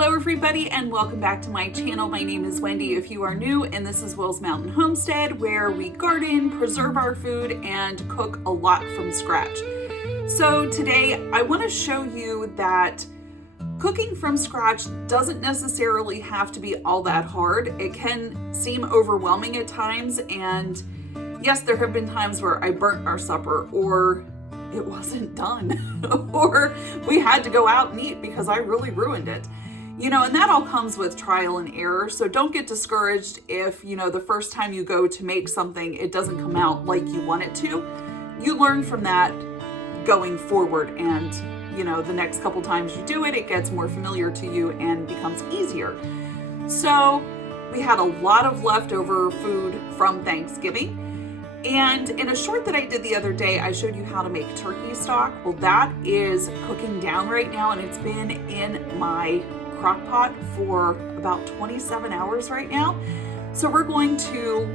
Hello everybody and welcome back to my channel. My name is Wendy if you are new, and this is Will's Mountain Homestead, where we garden, preserve our food, and cook a lot from scratch. So today I want to show you that cooking from scratch doesn't necessarily have to be all that hard. It can seem overwhelming at times, and yes, there have been times where I burnt our supper, or it wasn't done, or we had to go out and eat because I really ruined it. And that all comes with trial and error. So don't get discouraged if, the first time you go to make something, it doesn't come out like you want it to. You learn from that going forward, and, the next couple times you do it, it gets more familiar to you and becomes easier. So we had a lot of leftover food from Thanksgiving. And in a short that I did the other day, I showed you how to make turkey stock. Well, that is cooking down right now, and it's been in my crock pot for about 27 hours right now. So we're going to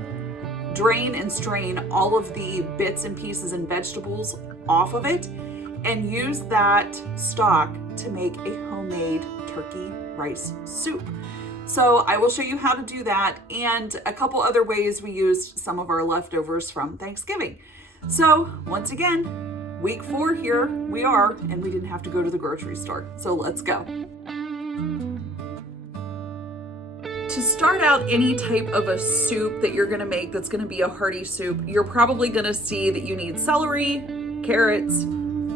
drain and strain all of the bits and pieces and vegetables off of it and use that stock to make a homemade turkey rice soup. So I will show you how to do that and a couple other ways we used some of our leftovers from Thanksgiving. So once again, week 4 here we are, and we didn't have to go to the grocery store. So let's go. To start out any type of a soup that you're gonna make that's gonna be a hearty soup, you're probably gonna see that you need celery, carrots,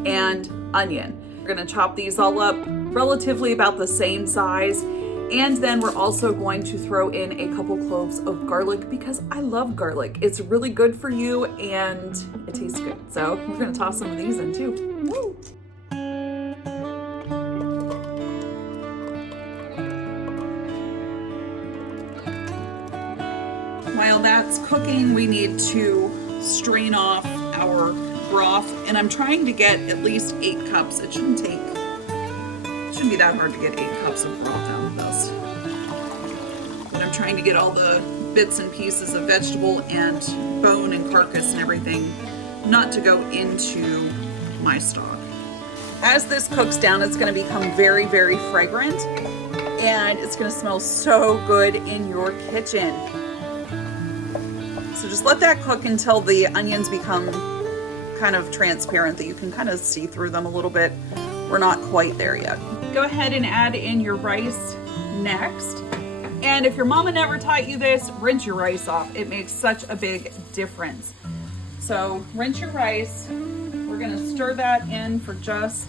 and onion. We're gonna chop these all up relatively about the same size. And then we're also going to throw in a couple cloves of garlic because I love garlic. It's really good for you and it tastes good. So we're gonna toss some of these in too. Woo! While that's cooking, we need to strain off our broth, and I'm trying to get at least 8 cups. It shouldn't be that hard to get 8 cups of broth out of this. But I'm trying to get all the bits and pieces of vegetable and bone and carcass and everything not to go into my stock. As this cooks down, it's going to become very, very fragrant, and it's going to smell so good in your kitchen. So just let that cook until the onions become kind of transparent, that you can kind of see through them a little bit. We're not quite there yet. Go ahead and add in your rice next. And if your mama never taught you this, rinse your rice off. It makes such a big difference. So rinse your rice. We're gonna stir that in for just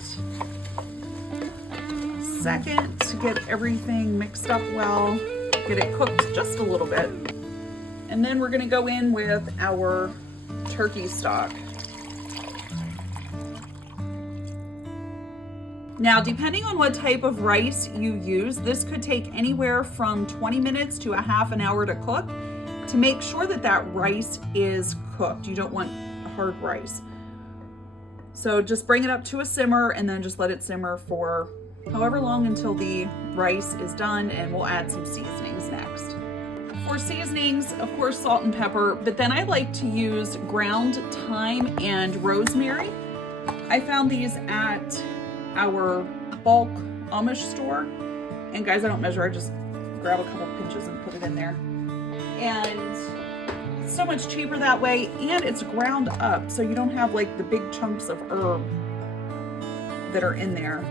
a second to get everything mixed up well, get it cooked just a little bit. And then we're gonna go in with our turkey stock. Now, depending on what type of rice you use, this could take anywhere from 20 minutes to a half an hour to cook. To make sure that that rice is cooked, you don't want hard rice. So just bring it up to a simmer and then just let it simmer for however long until the rice is done, and we'll add some seasonings next. For seasonings, of course, salt and pepper, but then I like to use ground thyme and rosemary. I found these at our bulk Amish store, and guys, I don't measure, I just grab a couple pinches and put it in there, and it's so much cheaper that way, and it's ground up so you don't have like the big chunks of herb that are in there.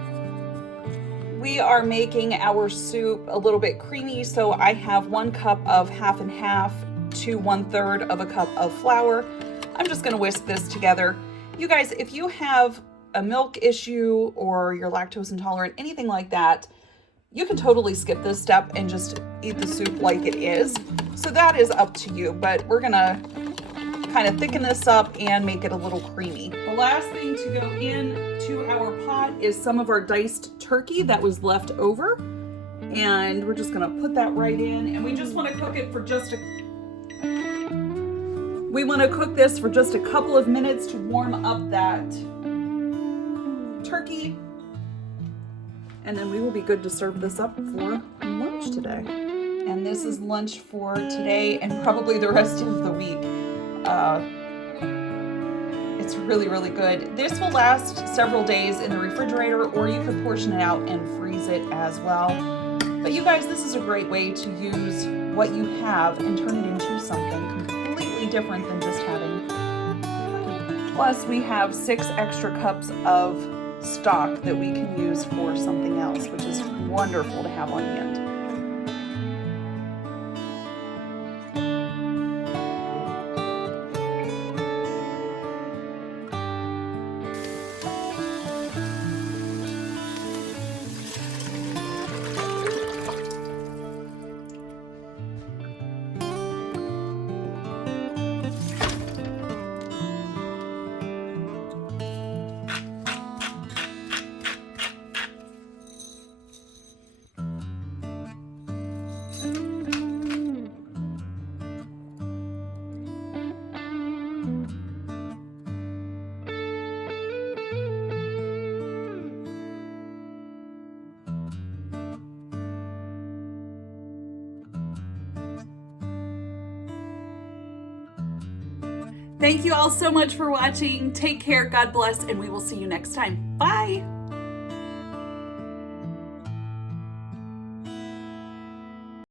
We are making our soup a little bit creamy, so I have 1 cup of half and half to 1/3 of a cup of flour. I'm just going to whisk this together. You guys, if you have a milk issue or you're lactose intolerant, anything like that, you can totally skip this step and just eat the soup like it is. So that is up to you, but we're gonna kind of thicken this up and make it a little creamy. The last thing to go into our pot is some of our diced turkey that was left over, and we're just gonna put that right in, and we just want to cook it for just this for just a couple of minutes to warm up that turkey, and then we will be good to serve this up for lunch today. And this is lunch for today and probably the rest of the week. It's really, really good. This will last several days in the refrigerator, or you could portion it out and freeze it as well. But you guys, this is a great way to use what you have and turn it into something completely different than just having. Plus, we have 6 extra cups of stock that we can use for something else, which is wonderful to have on hand. Thank you all so much for watching. Take care, God bless, and we will see you next time. Bye.